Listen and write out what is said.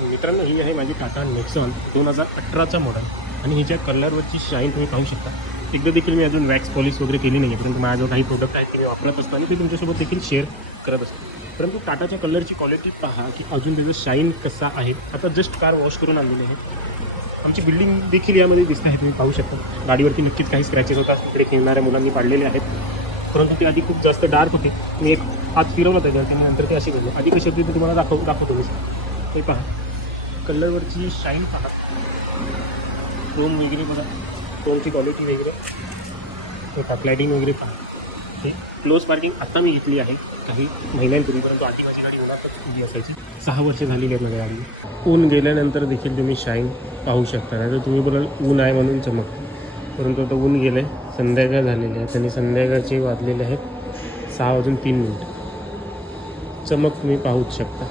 मित्रांनो, ही आहे माझी टाटा नेक्सॉन 2018चा मॉडेल आणि हिच्या कलरवरची शाईन तुम्ही पाहू शकता. एकदा देखील मी अजून वॅक्स पॉलिश वगैरे केली नाही आहे, परंतु माझ्याजवळ काही प्रोडक्ट आहेत ते मी वापरत असतो आणि ते तुमच्यासोबत देखील शेअर करत असतो. परंतु टाटाच्या कलरची क्वालिटी पहा की अजून त्याचं शाईन कसा आहे. आता जस्ट कार वॉश करून आणलेली आहे. आमची बिल्डिंग देखील यामध्ये दिसते आहे, तुम्ही पाहू शकता. गाडीवरती नक्कीच काही स्क्रॅचेस होतात, तिकडे खेळणाऱ्या मुलांनी पाडलेले आहेत, परंतु ते आधी खूप जास्त डार्क होते. मी एक हात फिरवला त्याच्यावरती आणि नंतर ते असे गेले. आधी कशी होती ते तुम्हाला दाखवतो मी. ते पहा, कलरवरची शाईन पहा, क्रोम वगैरे बघा, क्रोमची क्वालिटी वगैरे, ते लाईटिंग वगैरे पहा. हे क्लोज पार्किंग आता मी घेतली आहे काही महिन्यांपूर्वी, परंतु आधी माझी गाडी उन्हातच उभी असायची. 6 वर्ष झालेली आहेत माझ्या गाडी. ऊन गेल्यानंतर देखील तुम्ही शाईन पाहू शकता. नाही तर तुम्ही बोलाल ऊन आहे म्हणून चमकतं, परंतु आता ऊन गेलं आहे, संध्याकाळ झालेली आहे आणि संध्याकाळचे वाजलेले आहेत 6 वाजून 3 मिनिट. चमक तुम्ही पाहूच शकता.